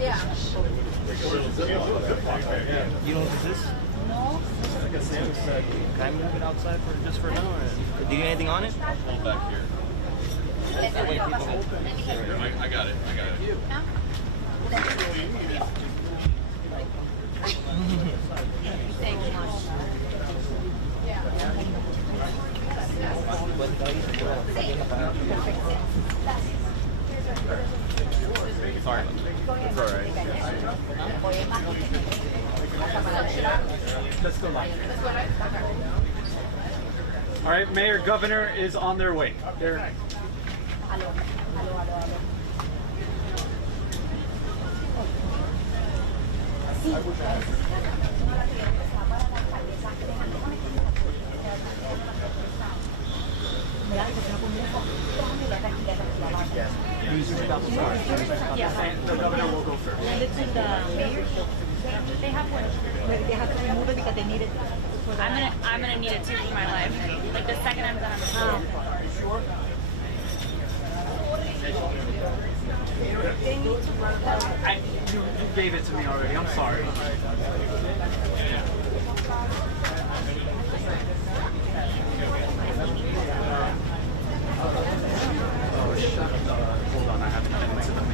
Yeah. You know what this is? No. Can I move it outside for just for now? Or do you get anything on it? Hold back here. That way people can. I got it. I got it. Sorry. It's alright. Let's go live. All right, Mayor, Governor is on their way. They're the governor will go first. Send it to the mayor. They have one. But they have to remove it because they need it. I'm gonna need it too for my life. Like the second I'm done. You gave it to me already. I'm sorry. Oh, shut up. Hold on, I have to get into the main.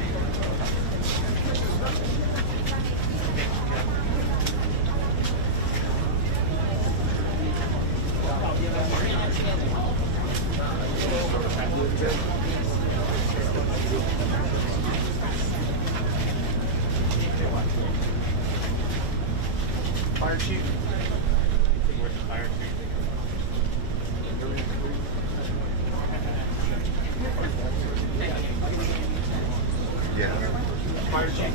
Fire chief. Where's the fire chief? Yeah. Fire chief.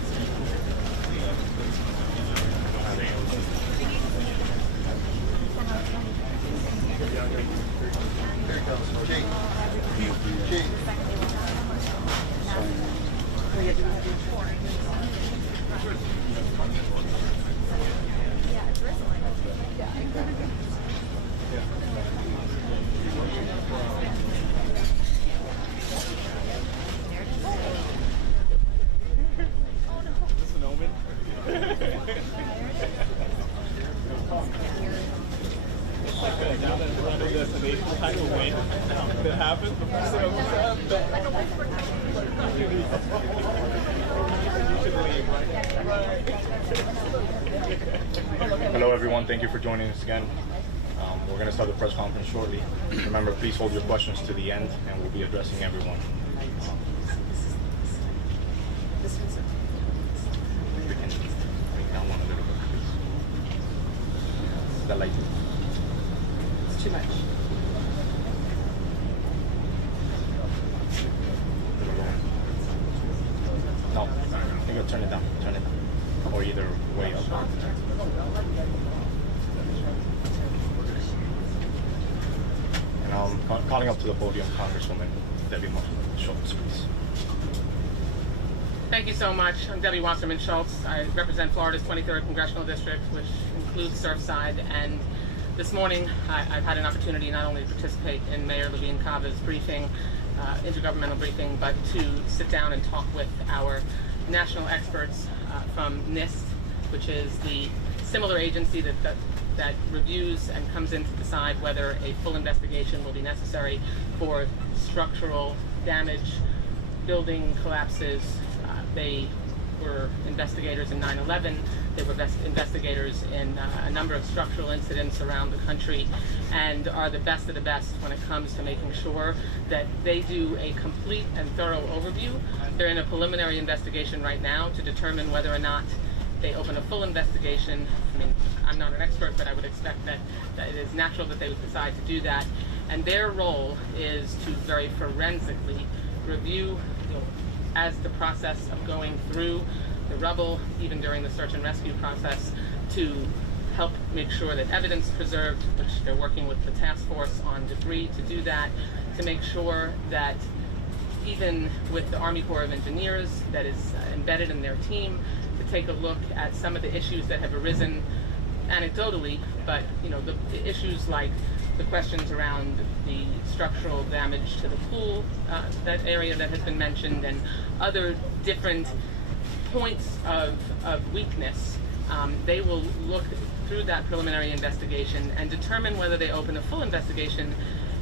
There it goes. Jake. Jake. Is this an omen? Now that we're under destination type of wind that happens before so Hello everyone, thank you for joining us again. We're going to start the press conference shortly. Remember, please hold your questions to the end and we'll be addressing everyone. We can bring down one a little bit, please. That light. Too much. No, you can turn it down, or either way up. And calling up to the podium, Congresswoman Debbie Schultz, please. Thank you so much. I'm Debbie Wasserman Schultz. I represent Florida's 23rd Congressional District, which includes Surfside. And this morning, I've had an opportunity not only to participate in Mayor Levine Cava's briefing, intergovernmental briefing, but to sit down and talk with our national experts from NIST, which is the similar agency that reviews and comes in to decide whether a full investigation will be necessary for structural damage, building collapses. They were investigators in 9/11. They were investigators in a number of structural incidents around the country and are the best of the best when it comes to making sure that they do a complete and thorough overview. They're in a preliminary investigation right now to determine whether or not they open a full investigation. I mean, I'm not an expert, but I would expect that it is natural that they would decide to do that. And their role is to very forensically review, as the process of going through the rubble, even during the search and rescue process, to help make sure that evidence is preserved, which they're working with the task force on debris to do that, to make sure that even with the Army Corps of Engineers that is embedded in their team, to take a look at some of the issues that have arisen anecdotally, but the issues like the questions around the structural damage to the pool, that area that has been mentioned, and other different points of weakness, they will look through that preliminary investigation and determine whether they open a full investigation,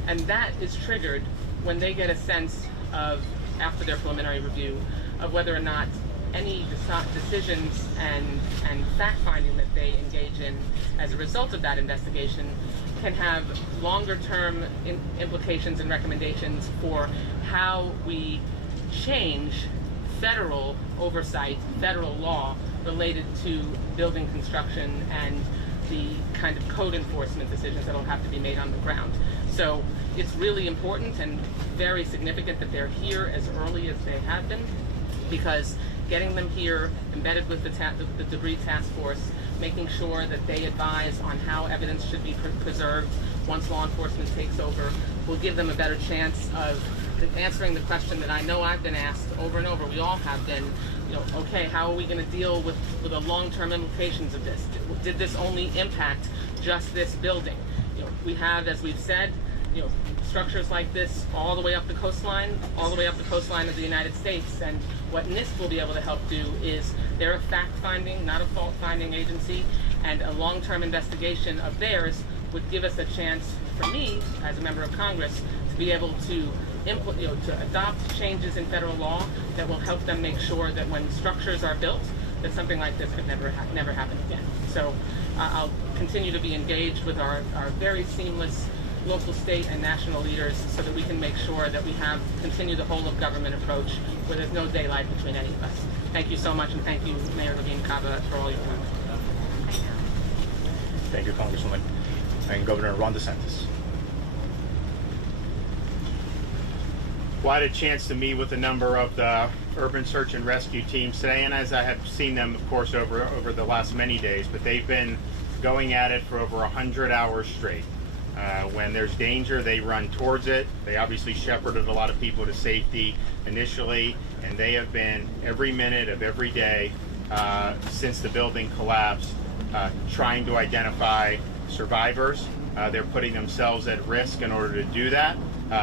and that is triggered when they get a sense of, after their preliminary review, of whether or not any decisions and fact-finding that they engage in as a result of that investigation can have longer-term implications and recommendations for how we change federal oversight, federal law related to building construction and the kind of code enforcement decisions that will have to be made on the ground. So it's really important and very significant that they're here as early as they have been, because getting them here, embedded with the debris task force, making sure that they advise on how evidence should be preserved once law enforcement takes over, will give them a better chance of answering the question that I know I've been asked over and over. We all have been, okay, how are we going to deal with the long-term implications of this? Did this only impact just this building? We have, as we've said, structures like this all the way up the coastline, of the United States. And what NIST will be able to help do is, they're a fact-finding, not a fault-finding agency, and a long-term investigation of theirs would give us a chance, for me, as a member of Congress, to be able to to adopt changes in federal law that will help them make sure that when structures are built, that something like this could never happen again. So I'll continue to be engaged with our very seamless local, state, and national leaders so that we can make sure that we continue the whole of government approach where there's no daylight between any of us. Thank you so much, and thank you, Mayor Levine-Cava, for all your work. Thank you, Congresswoman. And Governor Ron DeSantis. Well, I had a chance to meet with a number of the urban search and rescue teams today, and as I have seen them, of course, over the last many days, but they've been going at it for over 100 hours straight. When there's danger, they run towards it. They obviously shepherded a lot of people to safety initially, and they have been every minute of every day since the building collapsed trying to identify survivors. They're putting themselves at risk in order to do that.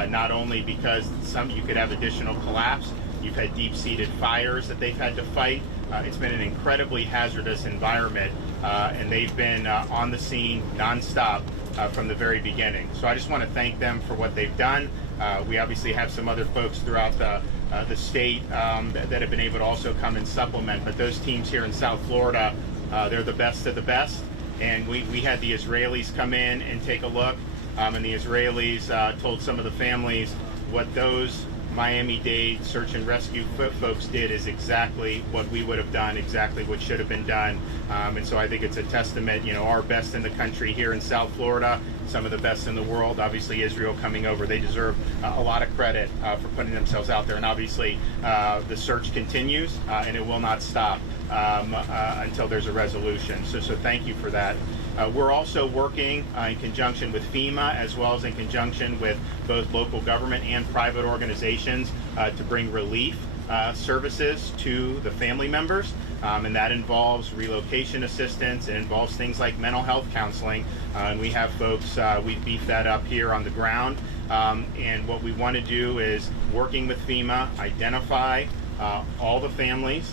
Not only because you could have additional collapse, you've had deep-seated fires that they've had to fight. It's been an incredibly hazardous environment, and they've been on the scene nonstop from the very beginning. So I just want to thank them for what they've done. We obviously have some other folks throughout the state that have been able to also come and supplement, but those teams here in South Florida, they're the best of the best. And we had the Israelis come in and take a look. And the Israelis told some of the families what those Miami-Dade search and rescue folks did is exactly what we would have done, exactly what should have been done. And so I think it's a testament, our best in the country here in South Florida, some of the best in the world. Obviously, Israel coming over, they deserve a lot of credit for putting themselves out there. And obviously, the search continues, and it will not stop until there's a resolution. So thank you for that. We're also working in conjunction with FEMA, as well as in conjunction with both local government and private organizations to bring relief services to the family members. And that involves relocation assistance. It involves things like mental health counseling. And we have folks, we've beefed that up here on the ground. And what we want to do is, working with FEMA, identify all the families,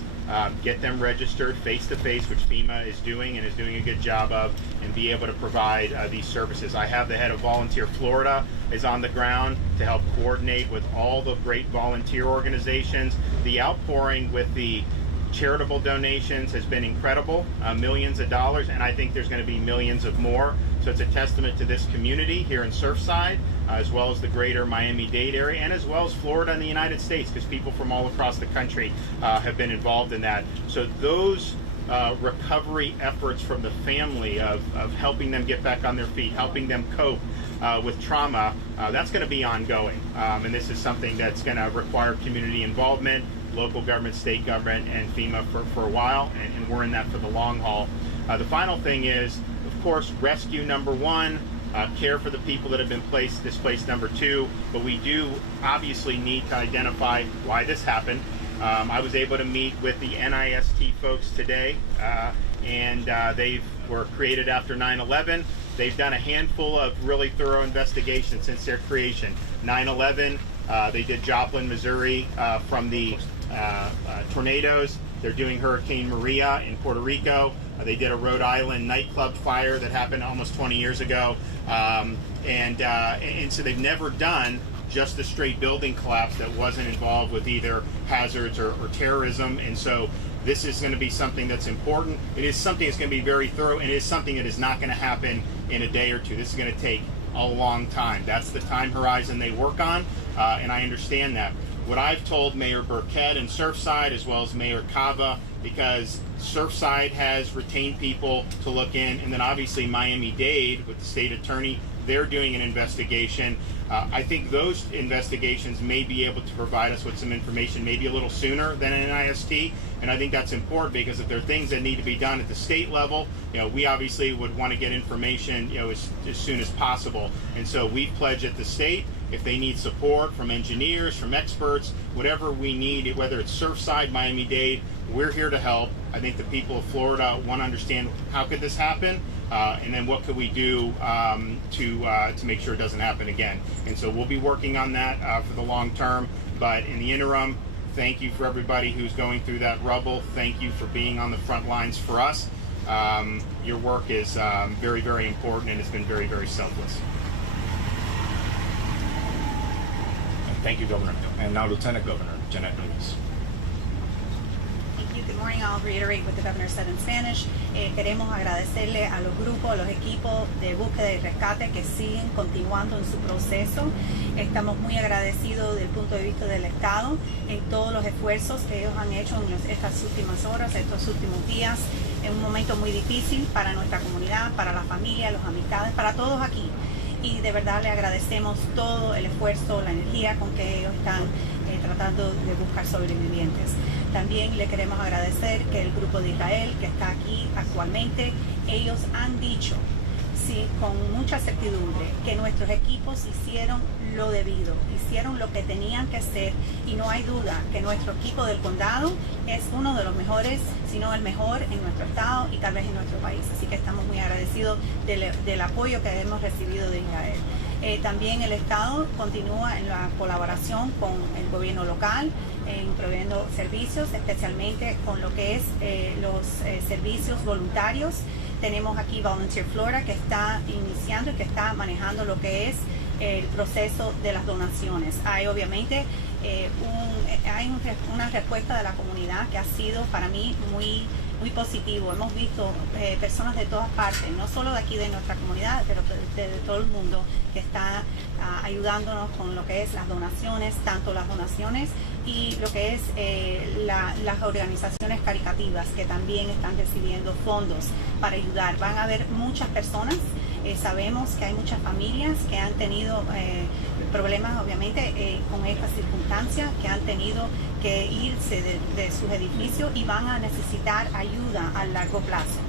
get them registered face-to-face, which FEMA is doing and is doing a good job of, and be able to provide these services. I have the head of Volunteer Florida is on the ground to help coordinate with all the great volunteer organizations. The outpouring with the charitable donations has been incredible, millions of dollars, and I think there's going to be millions of more. So it's a testament to this community here in Surfside, as well as the greater Miami-Dade area, and as well as Florida and the United States, because people from all across the country have been involved in that. So those recovery efforts from the family of helping them get back on their feet, helping them cope with trauma, that's going to be ongoing. And this is something that's going to require community involvement, local government, state government, and FEMA for a while, and we're in that for the long haul. The final thing is, of course, rescue number one, care for the people that have been displaced number two, but we do obviously need to identify why this happened. I was able to meet with the NIST folks today, and they were created after 9/11. They've done a handful of really thorough investigations since their creation. 9/11, they did Joplin, Missouri, from the tornadoes. They're doing Hurricane Maria in Puerto Rico. They did a Rhode Island nightclub fire that happened almost 20 years ago. And so they've never done just a straight building collapse that wasn't involved with either hazards or terrorism. And so this is going to be something that's important. It is something that's going to be very thorough, and it is something that is not going to happen in a day or two. This is going to take a long time. That's the time horizon they work on, and I understand that. What I've told Mayor Burkett in Surfside, as well as Mayor Cava, because Surfside has retained people to look in, and then obviously Miami-Dade with the state attorney, they're doing an investigation. I think those investigations may be able to provide us with some information maybe a little sooner than an NIST, and I think that's important because if there are things that need to be done at the state level, we obviously would want to get information as soon as possible. And so we've pledged at the state, if they need support from engineers, from experts, whatever we need, whether it's Surfside, Miami-Dade, we're here to help. I think the people of Florida want to understand how could this happen, and then what could we do to make sure it doesn't happen again. And so we'll be working on that for the long term. But in the interim, thank you for everybody who's going through that rubble. Thank you for being on the front lines for us. Your work is very, very important, and it's been very, very selfless. Thank you, Governor. And now Lieutenant Governor Jeanette Núñez. Thank you. Good morning. I'll reiterate what the governor said in Spanish. Queremos agradecerle a los grupos, a los equipos de búsqueda y rescate que siguen continuando en su proceso. Estamos muy agradecidos desde el punto de vista del Estado en todos los esfuerzos que ellos han hecho en estas últimas horas, estos últimos días, en un momento muy difícil para nuestra comunidad, para la familia, las amistades, para todos aquí. Y de verdad le agradecemos todo el esfuerzo, la energía con que ellos están tratando de buscar sobrevivientes. También le queremos agradecer que el grupo de Israel que está aquí actualmente, ellos han dicho, sí, con mucha certidumbre, que nuestros equipos hicieron lo debido, hicieron lo que tenían que hacer, y no hay duda que nuestro equipo del condado es uno de los mejores, si no el mejor en nuestro estado y tal vez en nuestro país. Así que estamos muy agradecidos del apoyo que hemos recibido de Israel. También el Estado continúa en la colaboración con el gobierno local, proveyendo servicios, especialmente con lo que es los servicios voluntarios. Tenemos aquí Volunteer Florida, que está iniciando y que está manejando lo que es el proceso de las donaciones. Hay obviamente una respuesta de la comunidad que ha sido para mí muy positivo. Hemos visto personas de todas partes, no solo de aquí de nuestra comunidad, pero de todo el mundo, que está ayudándonos con lo que es las donaciones, tanto las donaciones y lo que es las organizaciones caritativas que también están recibiendo fondos para ayudar. Van a haber muchas personas, sabemos que hay muchas familias que han tenido problemas obviamente con estas circunstancias, que han tenido que irse de sus edificios y van a necesitar ayuda a largo plazo.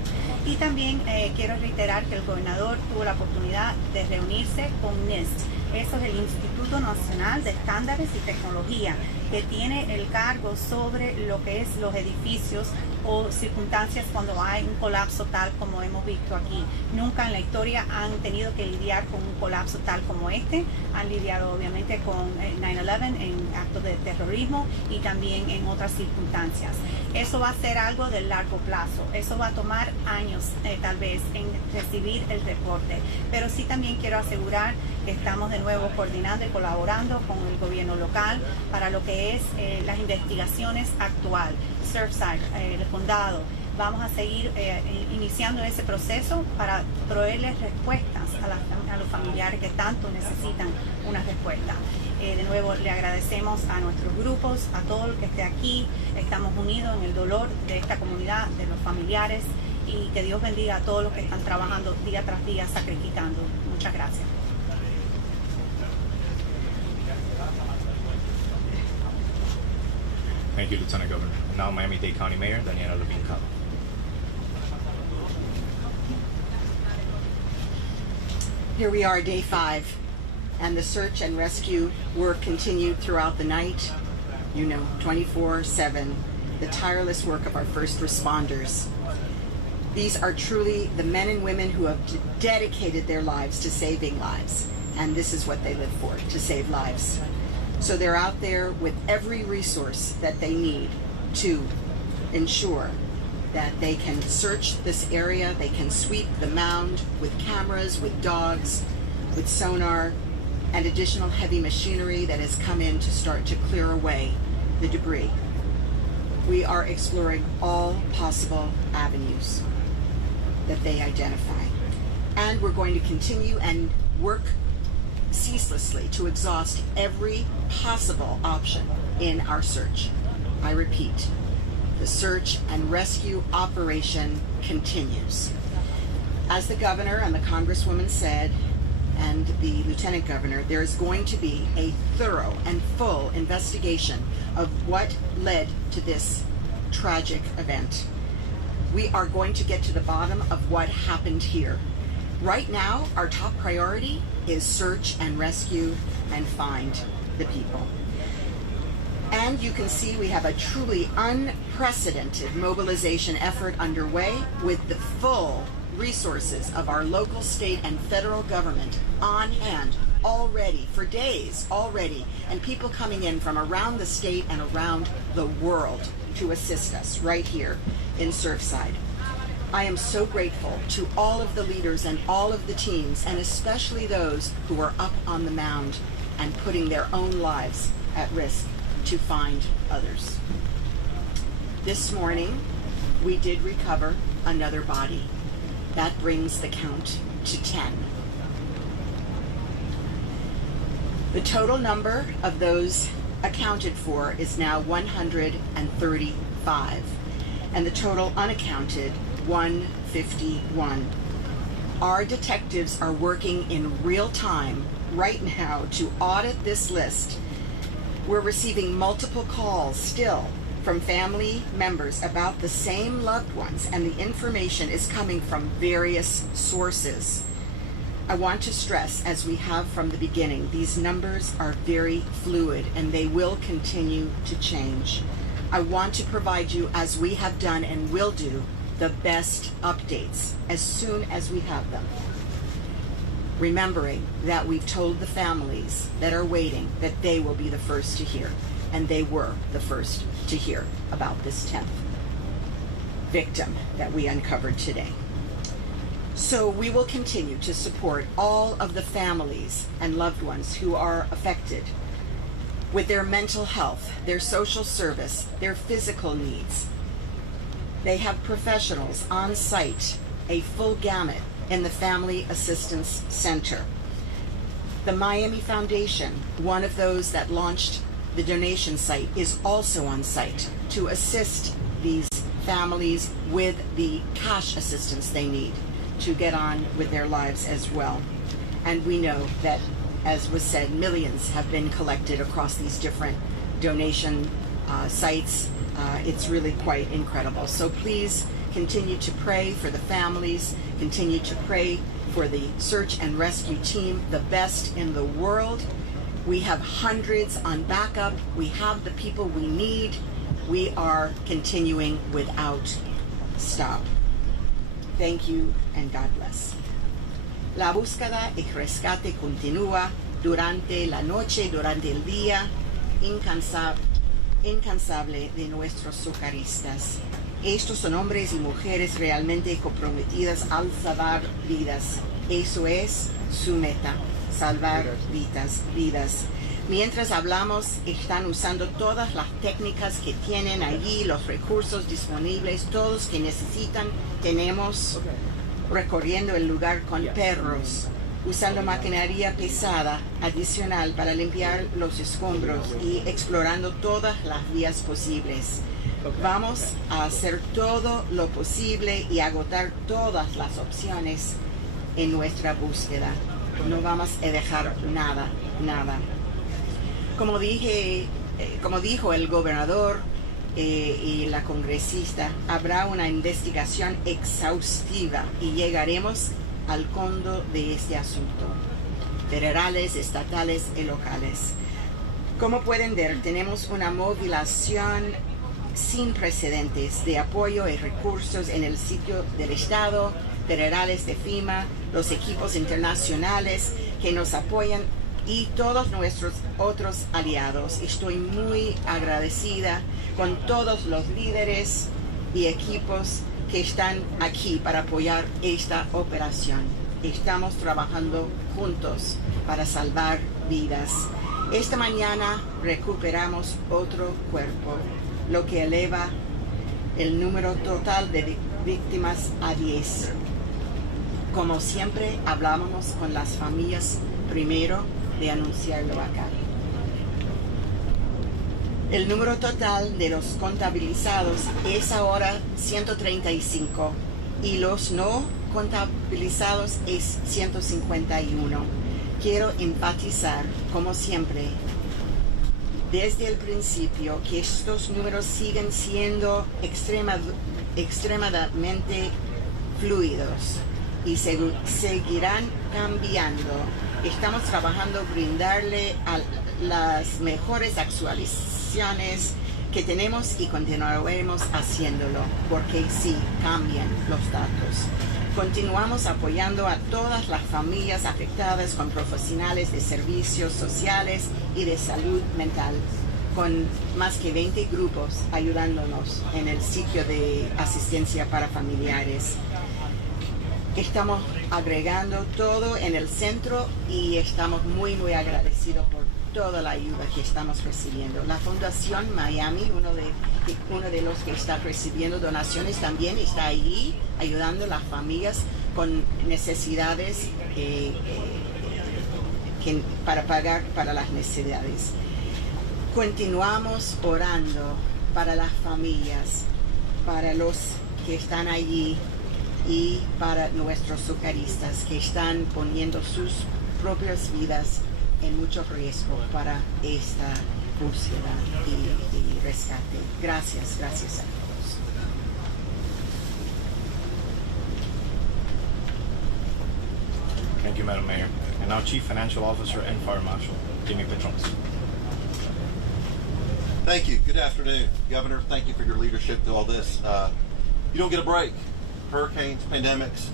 Y también quiero reiterar que el gobernador tuvo la oportunidad de reunirse con NIST. Eso es el Instituto Nacional de Estándares y Tecnología, que tiene el cargo sobre lo que es los edificios o circunstancias cuando hay un colapso tal como hemos visto aquí. Nunca en la historia han tenido que lidiar con un colapso tal como este. Han lidiado obviamente con 9/11 en actos de terrorismo y también en otras circunstancias. Eso va a ser algo de largo plazo. Eso va a tomar años tal vez en recibir el reporte. Pero sí también quiero asegurar que estamos de nuevo coordinando y colaborando con el gobierno local para lo que es las investigaciones actual. Surfside, el condado, vamos a seguir iniciando ese proceso para proveerles respuestas a los familiares que tanto necesitan una respuesta. De nuevo le agradecemos a nuestros grupos, a todo el que esté aquí. Estamos unidos en el dolor de esta comunidad, de los familiares, y que Dios bendiga a todos los que están trabajando día tras día, sacrificando. Muchas gracias. Thank you, Lieutenant Governor. Now Miami-Dade County Mayor Daniela Levine Cava. Here we are, day 5, and the search and rescue work continued throughout the night. 24/7, the tireless work of our first responders. These are truly the men and women who have dedicated their lives to saving lives. And this is what they live for, to save lives. So they're out there with every resource that they need to ensure that they can search this area, they can sweep the mound with cameras, with dogs, with sonar, and additional heavy machinery that has come in to start to clear away the debris. We are exploring all possible avenues that they identify. And we're going to continue and work ceaselessly to exhaust every possible option in our search. I repeat, the search and rescue operation continues. As the governor and the congresswoman said, and the lieutenant governor, there is going to be a thorough and full investigation of what led to this tragic event. We are going to get to the bottom of what happened here. Right now, our top priority is search and rescue and find the people. And you can see we have a truly unprecedented mobilization effort underway with the full resources of our local, state, and federal government on hand already, for days already, and people coming in from around the state and around the world to assist us right here in Surfside. I am so grateful to all of the leaders and all of the teams, and especially those who are up on the mound and putting their own lives at risk to find others. This morning, we did recover another body. That brings the count to 10. The total number of those accounted for is now 135, and the total unaccounted 151. Our detectives are working in real time right now to audit this list. We're receiving multiple calls still from family members about the same loved ones, and the information is coming from various sources. I want to stress, as we have from the beginning, these numbers are very fluid and they will continue to change. I want to provide you, as we have done and will do, the best updates as soon as we have them. Remembering that we've told the families that are waiting that they will be the first to hear, and they were the first to hear about this 10th victim that we uncovered today. So we will continue to support all of the families and loved ones who are affected with their mental health, their social service, their physical needs. They have professionals on site, a full gamut in the Family Assistance Center. The Miami Foundation, one of those that launched the donation site, is also on site to assist these families with the cash assistance they need to get on with their lives as well. And we know that, as was said, millions have been collected across these different donation sites. It's really quite incredible. So please continue to pray for the families, continue to pray for the search and rescue team, the best in the world. We have hundreds on backup. We have the people we need. We are continuing without stop. Thank you and God bless. La búsqueda y rescate continúa durante la noche, durante el día, incansable de nuestros socorristas. Estos son hombres y mujeres realmente comprometidas al salvar vidas. Eso es su meta, salvar vidas. Mientras hablamos, están usando todas las técnicas que tienen allí, los recursos disponibles, todos que necesitan. Tenemos recorriendo el lugar con perros, usando maquinaria pesada adicional para limpiar los escombros y explorando todas las vías posibles. Vamos a hacer todo lo posible y agotar todas las opciones en nuestra búsqueda. No vamos a dejar nada. Como dijo el gobernador y la congresista, habrá una investigación exhaustiva y llegaremos al fondo de este asunto, federales, estatales y locales. Como pueden ver, tenemos una movilización sin precedentes de apoyo y recursos en el sitio del Estado, federales de FEMA, los equipos internacionales que nos apoyan y todos nuestros otros aliados. Estoy muy agradecida con todos los líderes y equipos que están aquí para apoyar esta operación. Estamos trabajando juntos para salvar vidas. Esta mañana recuperamos otro cuerpo, lo que eleva el número total de víctimas a 10. Como siempre, hablábamos con las familias primero de anunciarlo acá. El número total de los contabilizados es ahora 135 y los no contabilizados es 151. Quiero enfatizar, como siempre, desde el principio, que estos números siguen siendo extremadamente fluidos y seguirán cambiando. Estamos trabajando brindarle a las mejores actualizaciones que tenemos y continuaremos haciéndolo, porque sí, cambian los datos. Continuamos apoyando a todas las familias afectadas con profesionales de servicios sociales y de salud mental, con más que 20 grupos ayudándonos en el sitio de asistencia para familiares. Estamos agregando todo en el centro y estamos muy agradecidos por toda la ayuda que estamos recibiendo. La Fundación Miami, uno de los que está recibiendo donaciones, también está allí ayudando a las familias con necesidades para pagar para las necesidades. Continuamos orando para las familias, para los que están allí y para nuestros socorristas que están poniendo sus propias vidas en mucho riesgo para esta búsqueda y rescate. Gracias a todos. Thank you, Madam Mayor. And now Chief Financial Officer and Fire Marshal, Jimmy Petrones. Thank you. Good afternoon, Governor. Thank you for your leadership to all this. You don't get a break. Hurricanes, pandemics,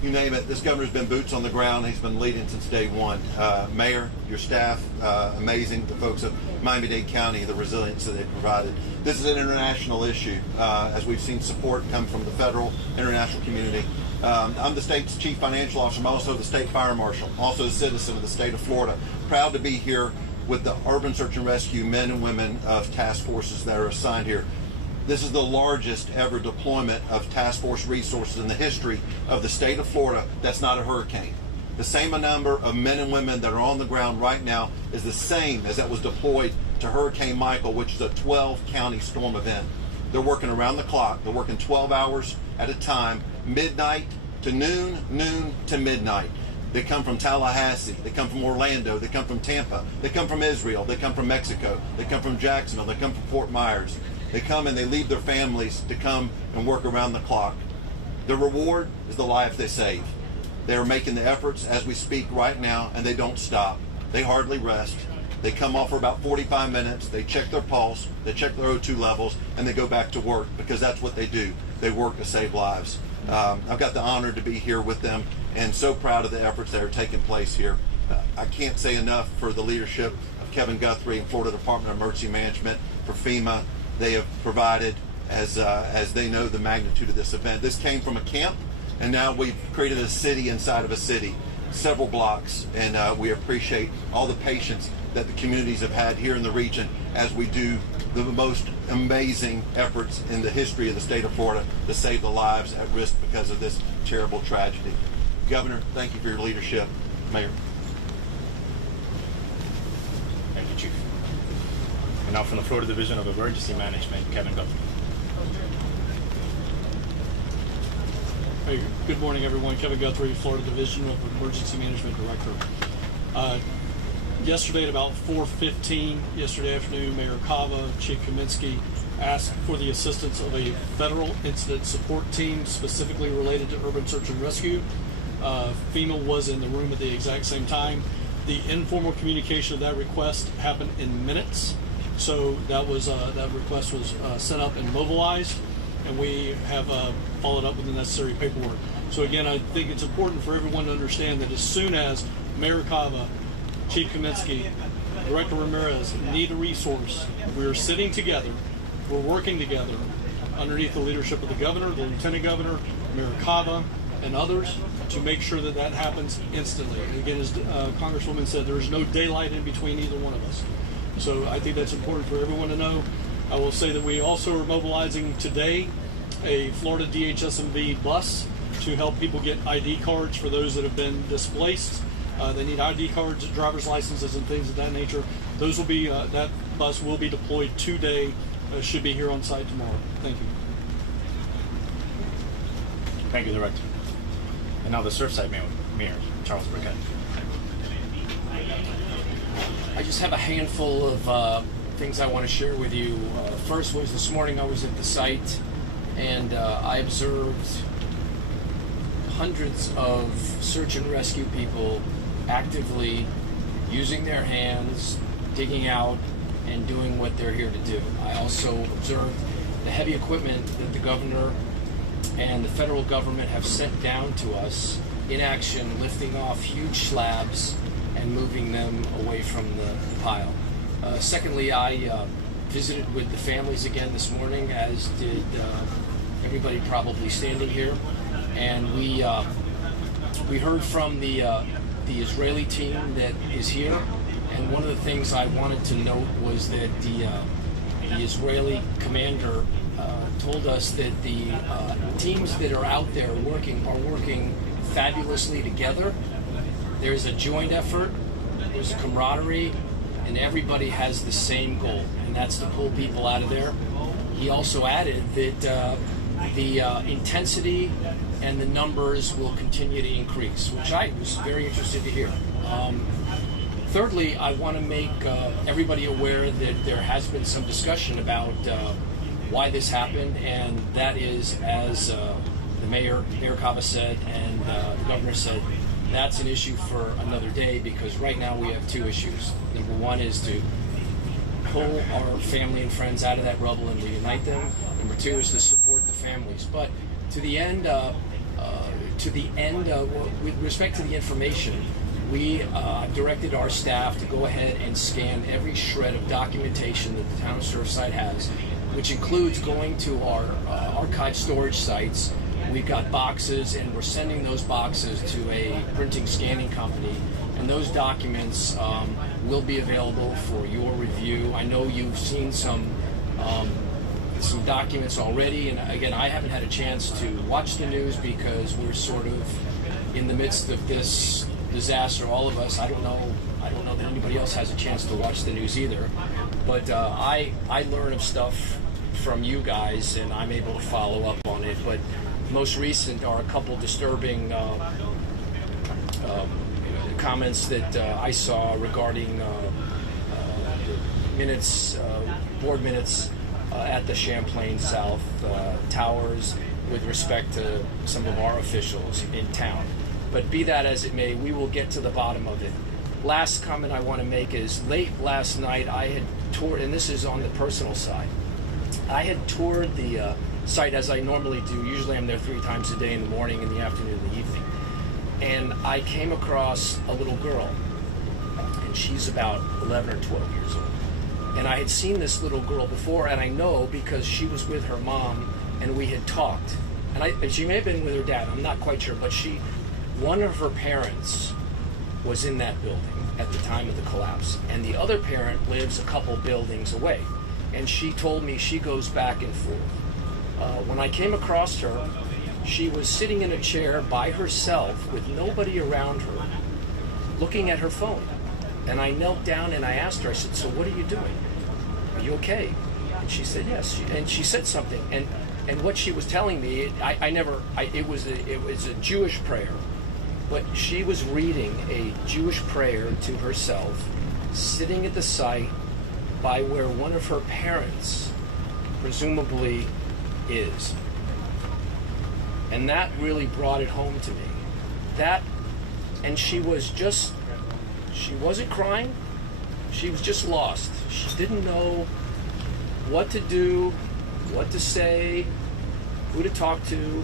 you name it. This governor's been boots on the ground. He's been leading since day one. Mayor, your staff, amazing. The folks of Miami-Dade County, the resilience that they've provided. This is an international issue, as we've seen support come from the federal, international community. I'm the state's chief financial officer. I'm also the state fire marshal, also a citizen of the state of Florida. Proud to be here with the urban search and rescue men and women of task forces that are assigned here. This is the largest ever deployment of task force resources in the history of the state of Florida that's not a hurricane. The same number of men and women that are on the ground right now is the same as that was deployed to Hurricane Michael, which is a 12-county storm event. They're working around the clock. They're working 12 hours at a time, midnight to noon, noon to midnight. They come from Tallahassee, they come from Orlando, they come from Tampa, they come from Israel, they come from Mexico, they come from Jacksonville, they come from Fort Myers. They come and they leave their families to come and work around the clock. The reward is the life they save. They are making the efforts as we speak right now, and they don't stop. They hardly rest. They come off for about 45 minutes, they check their pulse, they check their O2 levels, and they go back to work, because that's what they do. They work to save lives. I've got the honor to be here with them, and so proud of the efforts that are taking place here. I can't say enough for the leadership of Kevin Guthrie and Florida Department of Emergency Management, for FEMA. They have provided as they know the magnitude of this event. This came from a camp, and now we've created a city inside of a city, several blocks, and we appreciate all the patience that the communities have had here in the region as we do the most amazing efforts in the history of the state of Florida to save the lives at risk because of this terrible tragedy. Governor, thank you for your leadership. Mayor. Thank you, Chief. And now from the Florida Division of Emergency Management, Kevin Guthrie. Hey, good morning, everyone. Kevin Guthrie, Florida Division of Emergency Management Director. Yesterday at about 4:15 yesterday afternoon, Mayor Cava, Chief Kaminsky asked for the assistance of a federal incident support team specifically related to urban search and rescue. FEMA was in the room at the exact same time. The informal communication of that request happened in minutes. So that request was sent up and mobilized, and we have followed up with the necessary paperwork. So again, I think it's important for everyone to understand that as soon as Mayor Cava, Chief Kaminsky, Director Ramirez need a resource, we're sitting together, we're working together underneath the leadership of the governor, the lieutenant governor, Mayor Cava, and others to make sure that that happens instantly. And again, as Congresswoman said, there is no daylight in between either one of us. So I think that's important for everyone to know. I will say that we also are mobilizing today a Florida DHSMV bus to help people get ID cards for those that have been displaced. They need ID cards, driver's licenses, and things of that nature. Those will be that bus will be deployed today. Should be here on site tomorrow. Thank you. Thank you, Director. And now the Surfside Mayor, Charles Burkett. I just have a handful of things I want to share with you. First was this morning I was at the site and I observed hundreds of search and rescue people actively using their hands, digging out, and doing what they're here to do. I also observed the heavy equipment that the governor and the federal government have sent down to us in action, lifting off huge slabs and moving them away from the pile. Secondly, I visited with the families again this morning, as did everybody probably standing here, and we heard from the Israeli team that is here, and one of the things I wanted to note was that the Israeli commander told us that the teams that are out there are working fabulously together. There's a joint effort, there's a camaraderie, and everybody has the same goal, and that's to pull people out of there. He also added that the intensity and the numbers will continue to increase, which I was very interested to hear. Thirdly, I want to make everybody aware that there has been some discussion about why this happened, and that is, as the Mayor Cava said and the Governor said, that's an issue for another day, because right now we have two issues. Number one is to pull our family and friends out of that rubble and reunite them. Number two is to support the families. But to the end, with respect to the information, we directed our staff to go ahead and scan every shred of documentation that the town of Surfside has, which includes going to our archive storage sites. We've got boxes, and we're sending those boxes to a printing scanning company, and those documents will be available for your review. I know you've seen some documents already, and again, I haven't had a chance to watch the news because we're sort of in the midst of this disaster, all of us. I don't know that anybody else has a chance to watch the news either, but I learn of stuff from you guys, and I'm able to follow up on it. But most recent are a couple disturbing comments that I saw regarding minutes, board minutes at the Champlain South Towers with respect to some of our officials in town. But be that as it may, we will get to the bottom of it. Last comment I want to make is, late last night I had toured, and this is on the personal side, I had toured the site as I normally do. Usually I'm there 3 times a day, in the morning, in the afternoon, in the evening. And I came across a little girl, and she's about 11 or 12 years old. And I had seen this little girl before, and I know because she was with her mom, and we had talked. And she may have been with her dad, I'm not quite sure, but one of her parents was in that building at the time of the collapse, and the other parent lives a couple buildings away. And she told me she goes back and forth. When I came across her, she was sitting in a chair by herself with nobody around her, looking at her phone. And I knelt down and I asked her, I said, "So what are you doing? Are you okay?" And she said, "Yes." And she said something. And what she was telling me, it was a Jewish prayer. But she was reading a Jewish prayer to herself, sitting at the site by where one of her parents presumably is. And that really brought it home to me. And she wasn't crying, She was just lost. She didn't know what to do, what to say, who to talk to.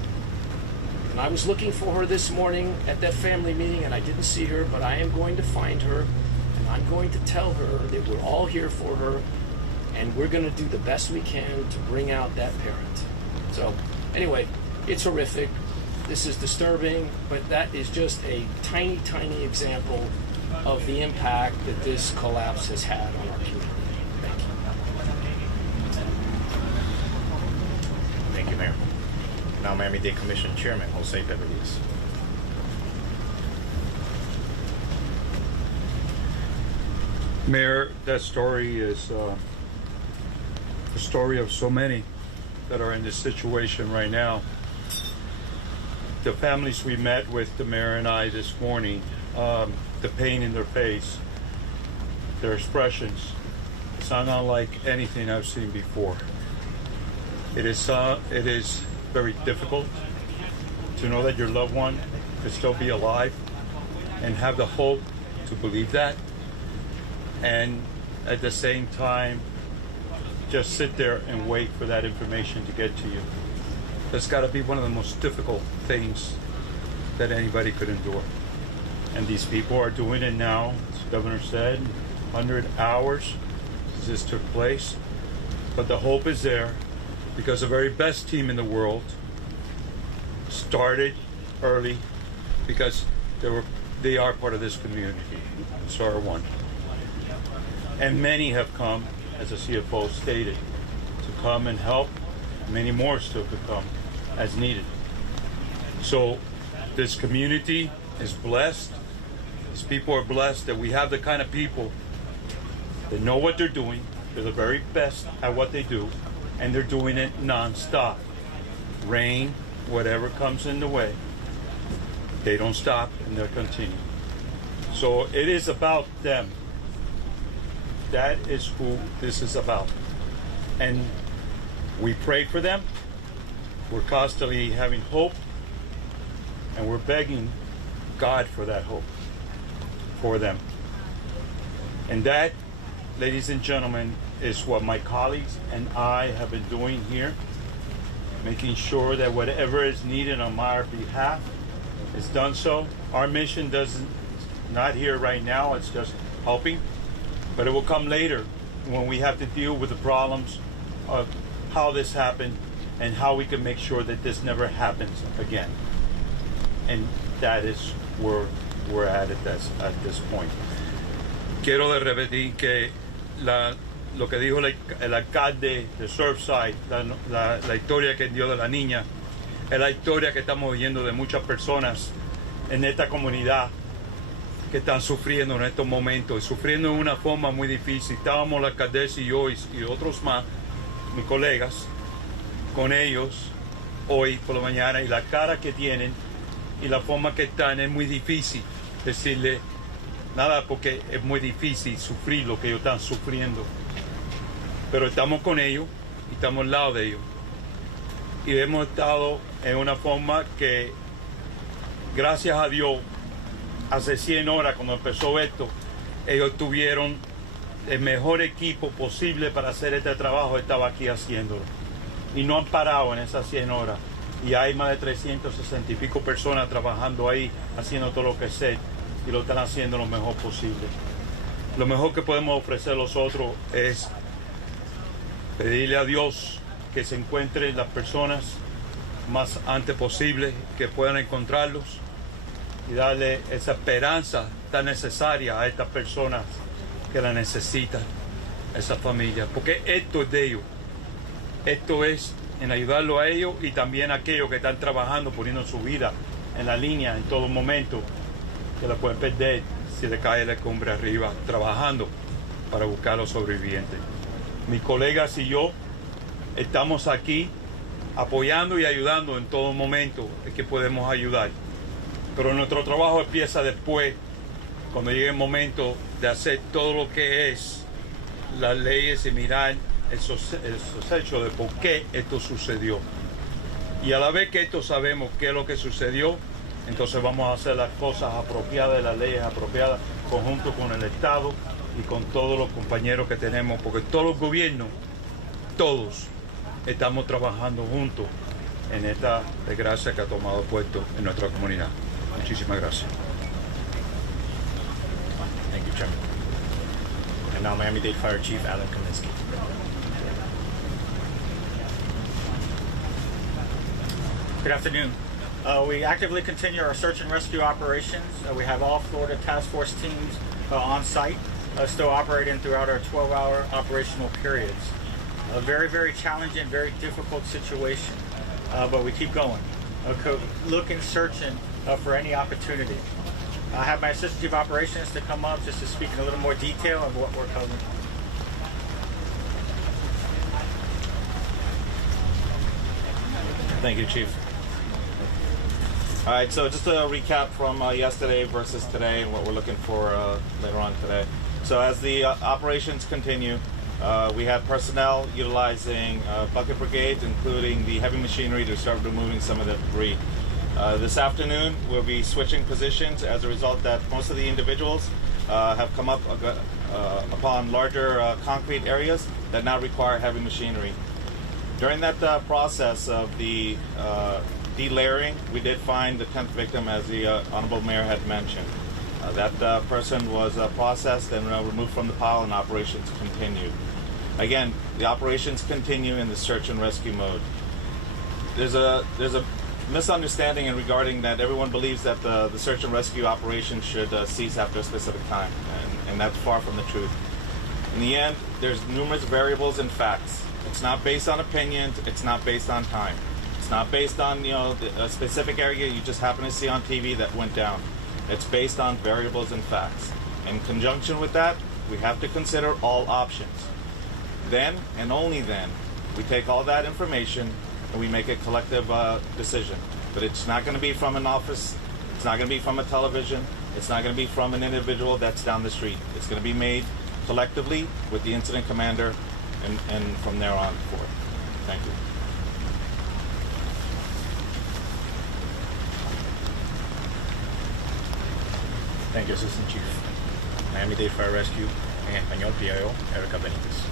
And I was looking for her this morning at that family meeting, and I didn't see her, but I am going to find her, and I'm going to tell her that we're all here for her, and we're going to do the best we can to bring out that parent. So anyway, it's horrific. This is disturbing, but that is just a tiny, tiny example of the impact that this collapse has had on our community. Thank you. Thank you, Mayor. Now Miami-Dade Commission Chairman Jose Beverly's. Mayor, that story is the story of so many that are in this situation right now. The families we met with, the mayor and I, this morning, the pain in their face, their expressions, it's not unlike anything I've seen before. It is very difficult to know that your loved one could still be alive and have the hope to believe that, and at the same time just sit there and wait for that information to get to you. That's got to be one of the most difficult things that anybody could endure. And these people are doing it now, as the governor said, 100 hours since this took place. But the hope is there because the very best team in the world started early because they are part of this community. So are one. And many have come, as the CFO stated, to come and help. Many more still to come as needed. So this community is blessed. These people are blessed that we have the kind of people that know what they're doing. They're the very best at what they do, and they're doing it nonstop. Rain, whatever comes in the way, they don't stop and they'll continue. So it is about them. That is who this is about. And we pray for them. We're constantly having hope, and we're begging God for that hope for them. And that, ladies and gentlemen, is what my colleagues and I have been doing here, making sure that whatever is needed on my behalf is done so. Our mission not here right now, it's just helping, but it will come later when we have to deal with the problems of how this happened and how we can make sure that this never happens again. And that is where we're at this point. Quiero repetir que lo que dijo el alcalde de Surfside, la historia que dio de la niña, es la historia que estamos oyendo de muchas personas en esta comunidad que están sufriendo en estos momentos, sufriendo de una forma muy difícil. Estábamos la alcaldesa y yo y otros más, mis colegas, con ellos hoy por la mañana, y la cara que tienen y la forma que están es muy difícil decirle nada, porque es muy difícil sufrir lo que ellos están sufriendo. Pero estamos con ellos y estamos al lado de ellos. Y hemos estado en una forma que, gracias a Dios, hace 100 horas cuando empezó esto, ellos tuvieron el mejor equipo posible para hacer este trabajo, estaba aquí haciéndolo. Y no han parado en esas 100 horas. Y hay más de 360 y pico personas trabajando ahí, haciendo todo lo que sé, y lo están haciendo lo mejor posible. Lo mejor que podemos ofrecer nosotros es pedirle a Dios que se encuentren las personas más antes posible, que puedan encontrarlos y darle esa esperanza tan necesaria a estas personas que la necesitan, a esa familia, porque esto es de ellos. Esto es en ayudarlo a ellos y también a aquellos que están trabajando, poniendo su vida en la línea en todo momento, que la pueden perder si le cae la cumbre arriba, trabajando para buscar a los sobrevivientes. Mis colegas y yo estamos aquí apoyando y ayudando en todo momento en que podemos ayudar. Pero nuestro trabajo empieza después, cuando llegue el momento de hacer todo lo que es las leyes y mirar esos hechos de por qué esto sucedió. Y a la vez que esto sabemos qué es lo que sucedió, entonces vamos a hacer las cosas apropiadas, las leyes apropiadas, conjunto con el Estado y con todos los compañeros que tenemos, porque todos los gobiernos, todos estamos trabajando juntos en esta desgracia que ha tomado puesto en nuestra comunidad. Muchísimas gracias. Thank you, Chairman. And now Miami-Dade Fire Chief Alan Kaminsky. Good afternoon. We actively continue our search and rescue operations. We have all Florida task force teams on site, still operating throughout our 12-hour operational periods. A very, very challenging, very difficult situation, but we keep going, looking, searching for any opportunity. I have my Assistant Chief of Operations to come up just to speak in a little more detail of what we're covering. Thank you, Chief. All right, so just a recap from yesterday versus today and what we're looking for later on today. So as the operations continue, we have personnel utilizing bucket brigades, including the heavy machinery, to start removing some of the debris. This afternoon, we'll be switching positions as a result that most of the individuals have come up upon larger concrete areas that now require heavy machinery. During that process of the delayering, we did find the 10th victim, as the Honorable Mayor had mentioned. That person was processed and removed from the pile, and operations continued. Again, the operations continue in the search and rescue mode. There's a misunderstanding in regarding that everyone believes that the search and rescue operation should cease after a specific time, and that's far from the truth. In the end, there's numerous variables and facts. It's not based on opinions. It's not based on time. It's not based on a specific area you just happen to see on TV that went down. It's based on variables and facts. In conjunction with that, we have to consider all options. Then, and only then, we take all that information and we make a collective decision. But it's not going to be from an office. It's not going to be from a television. It's not going to be from an individual that's down the street. It's going to be made collectively with the incident commander and from there on forth. Thank you. Thank you, Assistant Chief. Miami-Dade Fire Rescue, en español, PIO, Erica Benítez.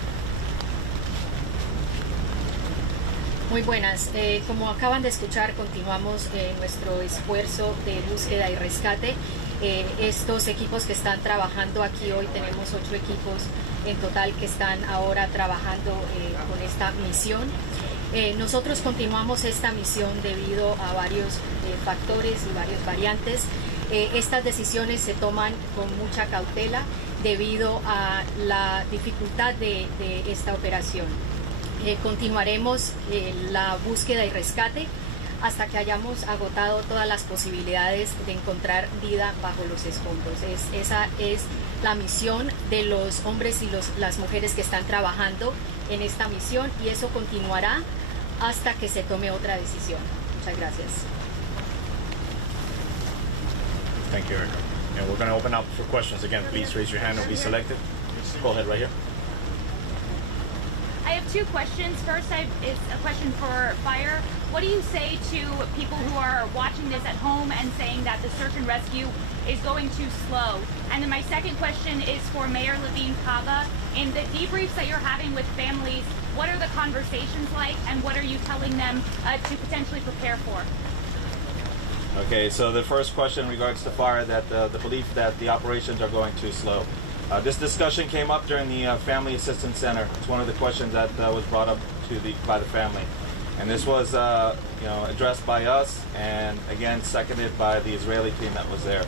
Muy buenas. Como acaban de escuchar, continuamos nuestro esfuerzo de búsqueda y rescate. Estos equipos que están trabajando aquí hoy, tenemos 8 equipos en total que están ahora trabajando con esta misión. Nosotros continuamos esta misión debido a varios factores y varias variantes. Estas decisiones se toman con mucha cautela debido a la dificultad de esta operación. Continuaremos la búsqueda y rescate hasta que hayamos agotado todas las posibilidades de encontrar vida bajo los escombros. Esa es la misión de los hombres y las mujeres que están trabajando en esta misión, y eso continuará hasta que se tome otra decisión. Muchas gracias. Thank you, Erica. And we're going to open up for questions. Again, please raise your hand or be selected. Go ahead, right here. I have 2 questions. First, is a question for Fire. What do you say to people who are watching this at home and saying that the search and rescue is going too slow? And then my second question is for Mayor Levine Cava. In the debriefs that you're having with families, what are the conversations like, and what are you telling them to potentially prepare for? Okay, so the first question in regards to fire, that the belief that the operations are going too slow. This discussion came up during the Family Assistance Center. It's one of the questions that was brought up by the family. And this was addressed by us, and again seconded by the Israeli team that was there.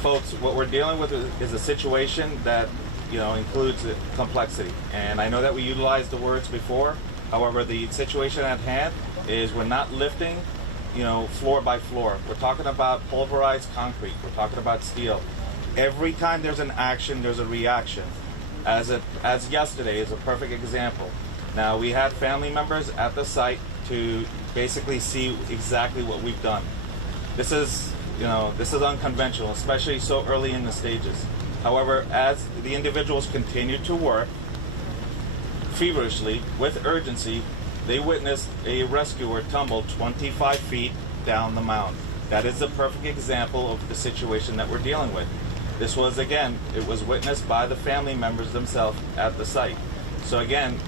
Folks, what we're dealing with is a situation that includes complexity. And I know that we utilized the words before. However, the situation at hand is we're not lifting floor by floor. We're talking about pulverized concrete. We're talking about steel. Every time there's an action, there's a reaction. As yesterday is a perfect example. Now, we had family members at the site to basically see exactly what we've done. This is unconventional, especially so early in the stages. However, as the individuals continue to work feverishly with urgency, they witnessed a rescuer tumble 25 feet down the mound. That is a perfect example of the situation that we're dealing with. This was, again, it was witnessed by the family members themselves at the site. So again,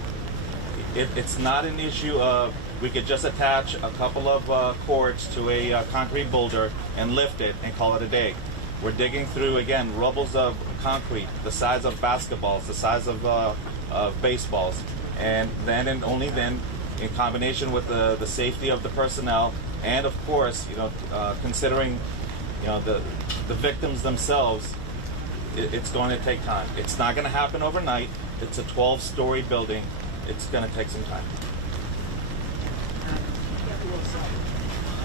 it's not an issue of we could just attach a couple of cords to a concrete boulder and lift it and call it a day. We're digging through, again, rubbles of concrete, the size of basketballs, the size of baseballs, and then and only then, in combination with the safety of the personnel, and of course, considering, the victims themselves, it's going to take time. It's not going to happen overnight. It's a 12-story building. It's going to take some time.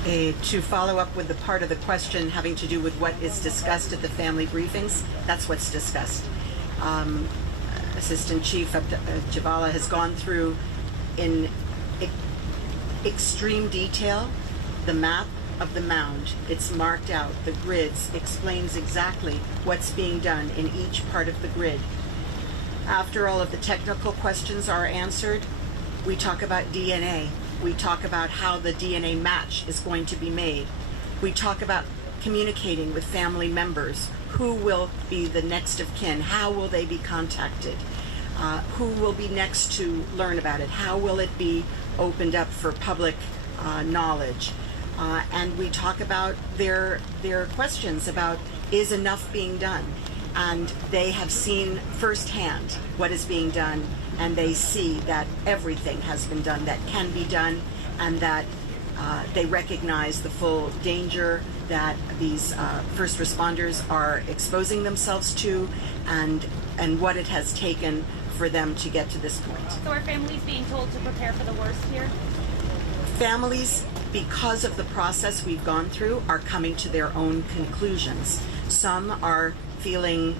To follow up with the part of the question having to do with what is discussed at the family briefings, that's what's discussed. Assistant Chief Jabala has gone through in extreme detail the map of the mound. It's marked out, the grids, explains exactly what's being done in each part of the grid. After all of the technical questions are answered, we talk about DNA. We talk about how the DNA match is going to be made. We talk about communicating with family members. Who will be the next of kin? How will they be contacted? Who will be next to learn about it? How will it be opened up for public knowledge? And we talk about their questions about, is enough being done? And they have seen firsthand what is being done, and they see that everything has been done that can be done, and that they recognize the full danger that these first responders are exposing themselves to, and what it has taken for them to get to this point. So are families being told to prepare for the worst here? Families, because of the process we've gone through, are coming to their own conclusions. Some are feeling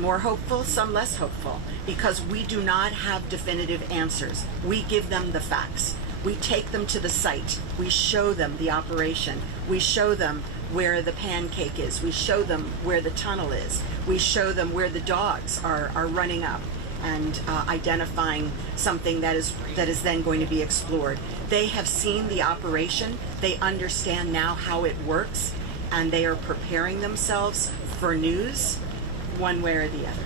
more hopeful, some less hopeful, because we do not have definitive answers. We give them the facts. We take them to the site. We show them the operation. We show them where the pancake is. We show them where the tunnel is. We show them where the dogs are running up and identifying something that is then going to be explored. They have seen the operation. They understand now how it works, and they are preparing themselves for news one way or the other.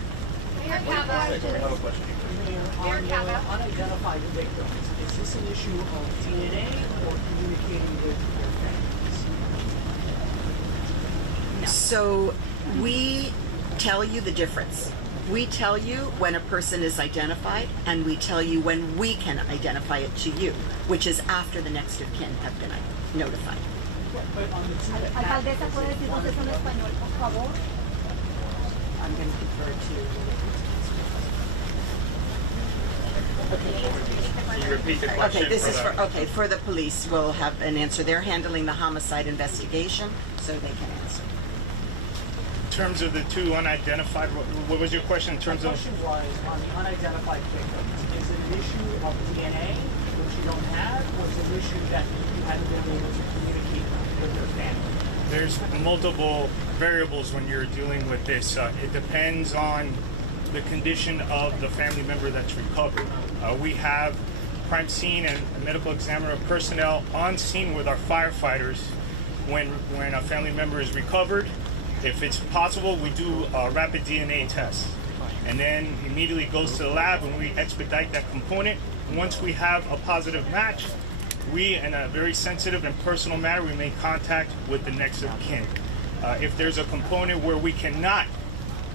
Unidentified victims, is this an issue of DNA or communicating with their families? So we tell you the difference. We tell you when a person is identified, and we tell you when we can identify it to you, which is after the next of kin have been notified. Alcaldesa, ¿puede decirnos eso en español, por favor? I'm going to defer to... Can you repeat the question? Okay, this is for the police. We'll have an answer. They're handling the homicide investigation, so they can answer. In terms of the two unidentified, what was your question in terms of? The question was on the unidentified victims. Is it an issue of DNA, which you don't have, or is it an issue that you haven't been able to communicate with their family? There's multiple variables when you're dealing with this. It depends on the condition of the family member that's recovered. We have crime scene and medical examiner personnel on scene with our firefighters when a family member is recovered. If it's possible, we do a rapid DNA test, and then immediately goes to the lab and we expedite that component. Once we have a positive match, we, in a very sensitive and personal manner, we make contact with the next of kin. If there's a component where we cannot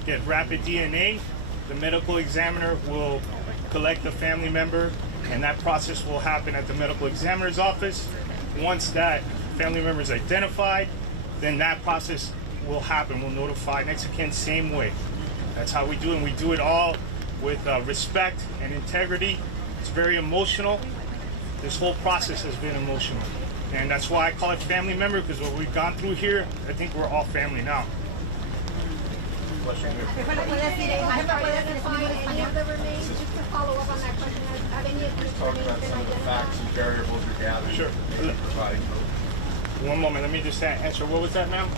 get rapid DNA, the medical examiner will collect the family member, and that process will happen at the medical examiner's office. Once that family member is identified, then that process will happen. We'll notify next of kin same way. That's how we do it, and we do it all with respect and integrity. It's very emotional. This whole process has been emotional, and that's why I call it family member, because what we've gone through here, I think we're all family now. Just to follow up on that question, have any of these remains been identified? Facts and variables you're gathering. Sure. One moment, let me just answer. What was that, ma'am?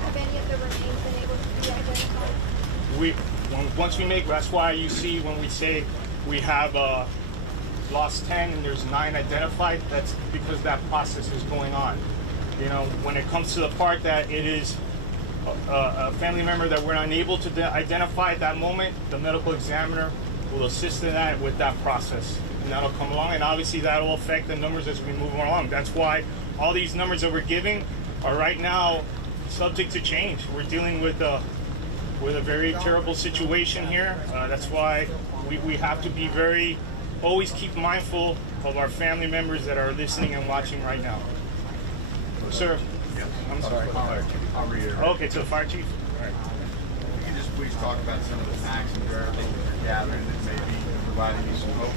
Have any of the remains been able to be identified? Once we make, that's why you see when we say we have lost 10 and there's 9 identified, that's because that process is going on. You know, when it comes to the part that it is a family member that we're unable to identify at that moment, the medical examiner will assist in that with that process, and that'll come along, and obviously that will affect the numbers as we move along. That's why all these numbers that we're giving are right now subject to change. We're dealing with a very terrible situation here. That's why we have to be always keep mindful of our family members that are listening and watching right now. Sir? Yes. I'm sorry. Okay, to the fire chief? All right. Can you just please talk about some of the facts and variables that you're gathering that may be providing you some hope?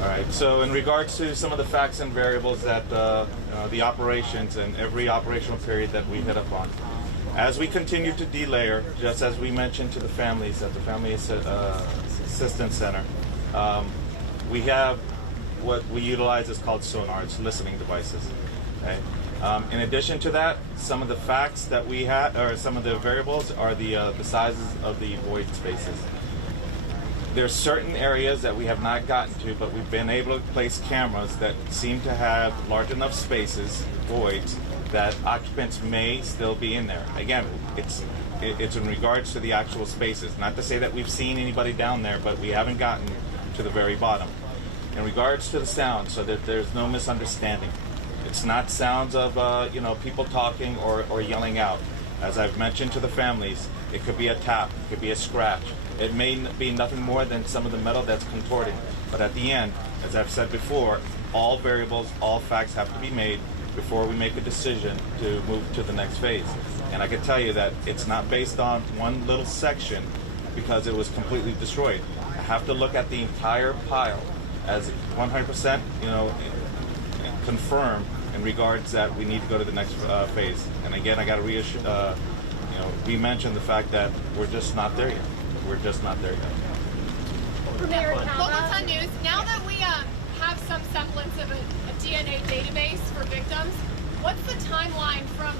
All right, so in regards to some of the facts and variables that the operations and every operational period that we hit upon, as we continue to delayer, just as we mentioned to the families at the Family Assistance Center, we have what we utilize is called sonar. It's listening devices. Okay? In addition to that, some of the facts that we have, or some of the variables, are the sizes of the void spaces. There's certain areas that we have not gotten to, but we've been able to place cameras that seem to have large enough spaces, voids, that occupants may still be in there. Again, it's in regards to the actual spaces. Not to say that we've seen anybody down there, but we haven't gotten to the very bottom. In regards to the sound, so that there's no misunderstanding, it's not sounds of people talking or yelling out. As I've mentioned to the families, it could be a tap, it could be a scratch. It may be nothing more than some of the metal that's contorting. But at the end, as I've said before, all variables, all facts have to be made before we make a decision to move to the next phase. And I can tell you that it's not based on one little section because it was completely destroyed. I have to look at the entire pile as 100%, confirmed in regards that we need to go to the next phase. And again, I got to reassure, re-mention the fact that we're just not there yet. We're just not there yet. Bogota News, now that we have some semblance of a DNA database for victims, what's the timeline from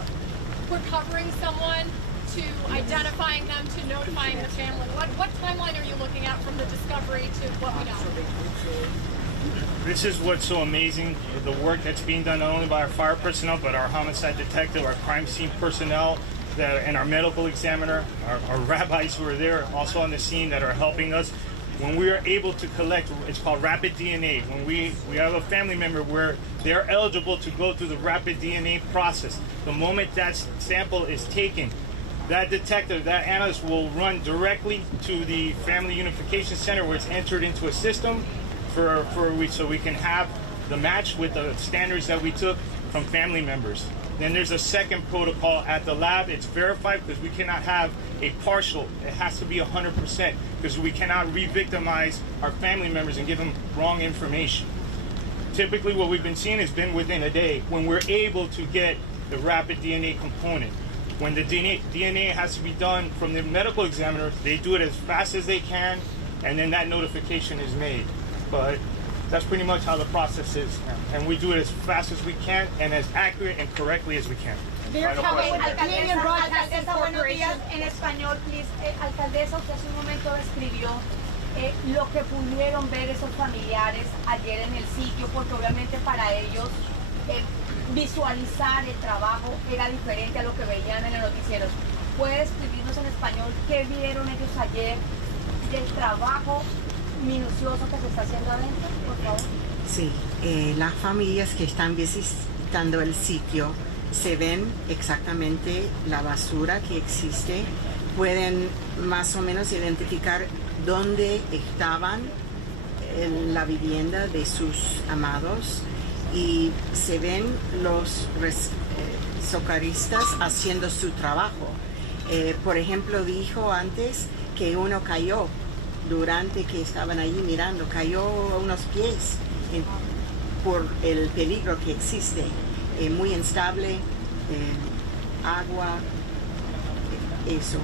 recovering someone to identifying them to notifying the family? What timeline are you looking at from the discovery to what we know? This is what's so amazing, the work that's being done not only by our fire personnel, but our homicide detective, our crime scene personnel, and our medical examiner, our rabbis who are there also on the scene that are helping us. When we are able to collect, it's called rapid DNA. When we have a family member where they're eligible to go through the rapid DNA process, the moment that sample is taken, that detective, that analyst will run directly to the Family Unification Center where it's entered into a system so we can have the match with the standards that we took from family members. Then there's a second protocol at the lab. It's verified because we cannot have a partial. It has to be 100% because we cannot re-victimize our family members and give them wrong information. Typically what we've been seeing has been within a day when we're able to get the rapid DNA component. When the DNA has to be done from the medical examiner, they do it as fast as they can, and then that notification is made. But that's pretty much how the process is, and we do it as fast as we can and as accurate and correctly as we can. Alcaldesa, buenos días. En español, please. Alcaldesa, usted hace un momento describió lo que pudieron ver esos familiares ayer en el sitio, porque obviamente para ellos visualizar el trabajo era diferente a lo que veían en los noticieros. ¿Puede escribirnos en español qué vieron ellos ayer del trabajo minucioso que se está haciendo adentro, por favor? Sí, las familias que están visitando el sitio se ven exactamente la basura que existe, pueden más o menos identificar dónde estaban en la vivienda de sus amados y se ven los socorristas haciendo su trabajo. Por ejemplo, dijo antes que uno cayó durante que estaban allí mirando, cayó a unos pies por el peligro que existe, muy instable, agua, eso.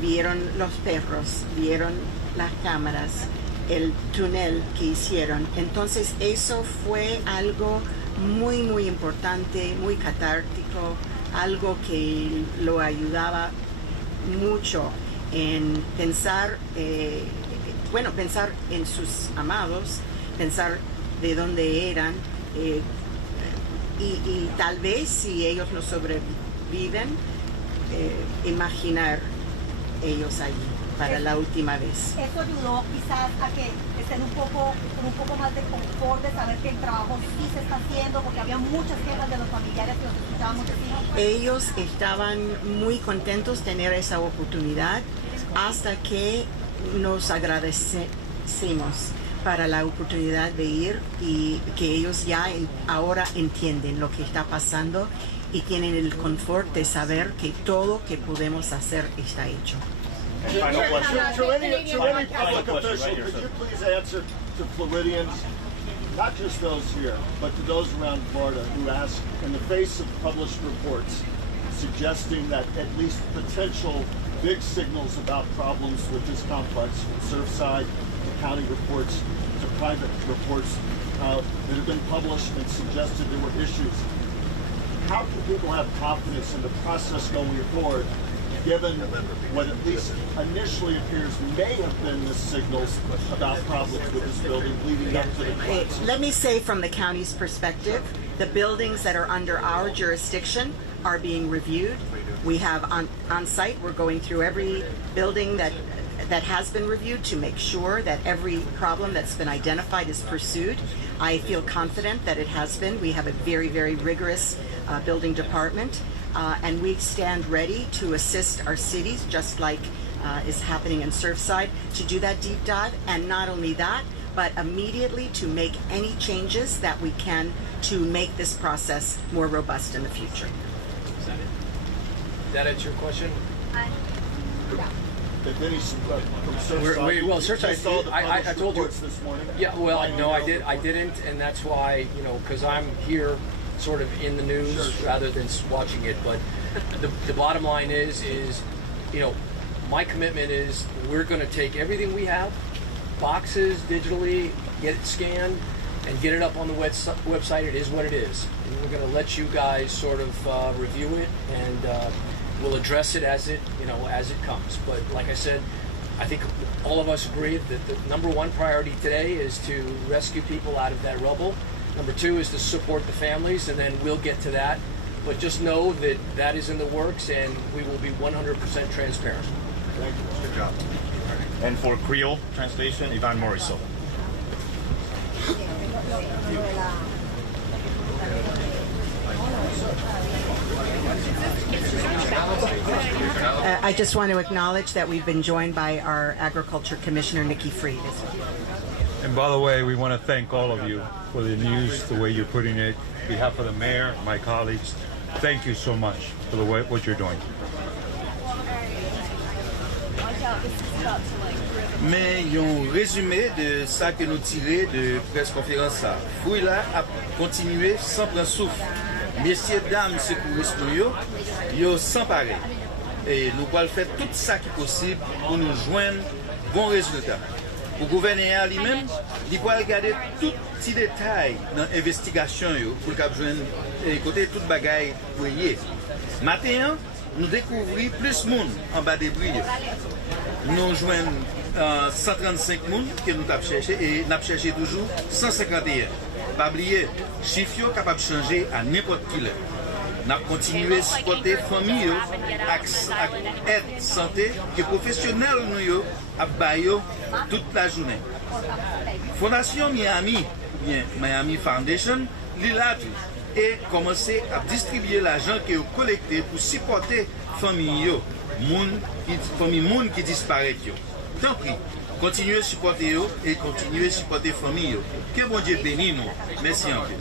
Vieron los perros, vieron las cámaras, el túnel que hicieron. Entonces eso fue algo muy, muy importante, muy catártico, algo que lo ayudaba mucho en pensar, pensar en sus amados, pensar de dónde eran, y tal vez si ellos no sobreviven, imaginar ellos allí para la última vez. Eso ayudó quizás a que estén con un poco más de confort de saber que el trabajo sí se está haciendo, porque había muchas quejas de los familiares que los escuchábamos decir. Ellos estaban muy contentos de tener esa oportunidad hasta que nos agradecimos para la oportunidad de ir y que ellos ya ahora entienden lo que está pasando y tienen el confort de saber que todo que podemos hacer está hecho. Final question. To any public official, could you please answer to Floridians, not just those here, but to those around Florida who ask, in the face of published reports, suggesting that at least potential big signals about problems with this complex, from Surfside to county reports to private reports that have been published and suggested there were issues. How can people have confidence in the process going forward, given what at least initially appears may have been the signals about problems with this building leading up to the collapse? Let me say from the county's perspective, the buildings that are under our jurisdiction are being reviewed. We have on site, we're going through every building that has been reviewed to make sure that every problem that's been identified is pursued. I feel confident that it has been. We have a very, very rigorous building department, and we stand ready to assist our cities, just like is happening in Surfside, to do that deep dive, and not only that, but immediately to make any changes that we can to make this process more robust in the future. Did that answer your question? Well, Surfside, I told you. This morning. Yeah, well, no, I didn't, and that's why, because I'm here sort of in the news rather than watching it. But the bottom line is, my commitment is we're going to take everything we have, boxes digitally, get it scanned, and get it up on the website. It is what it is. And we're going to let you guys sort of review it, and we'll address it as it comes. But like I said, I think all of us agree that the number one priority today is to rescue people out of that rubble. Number two is to support the families, and then we'll get to that. But just know that that is in the works, and we will be 100% transparent. Thank you. Good job. And for Creole translation, Ivan Morisot. I just want to acknowledge that we've been joined by our Agriculture Commissioner, Nikki Fried. And by the way, we want to thank all of you for the news, the way you're putting it. On behalf of the mayor, my colleagues, thank you so much for what you're doing. Mais yon résumé de ça que nous tirons de presse conférence ça. Fouille là a continuer sans prendre souffle. Messieurs, dames, secouristes yo sans pareil. Et nous allons faire tout ça qui est possible pour nous joindre bon résultat. Le gouvernement lui-même, il va regarder tout petit détail dans l'investigation pour qu'il joindre côté toute bagaille pour y. Maintenant, nous découvrons plus de monde en bas des brilles. Nous joignons 135 personnes que nous avons cherché et nous avons cherché toujours 151. Pas oublier, chiffre capable de changer à n'importe qui heure. Nous avons continué à supporter les familles avec aide santé que les professionnels nous ont toute la journée. Fondation Miami, bien Miami Foundation, l'a et commencé à distribuer l'argent qui est collecté pour supporter les familles qui disparaissent. Tant pis, continuez à supporter eux et continuez à supporter les familles. Que bon Dieu bénisse nous. Merci un peu.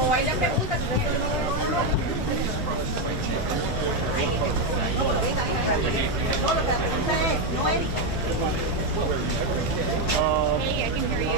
O hay la pregunta, no, la pregunta es, no es. Hey, I can hear you.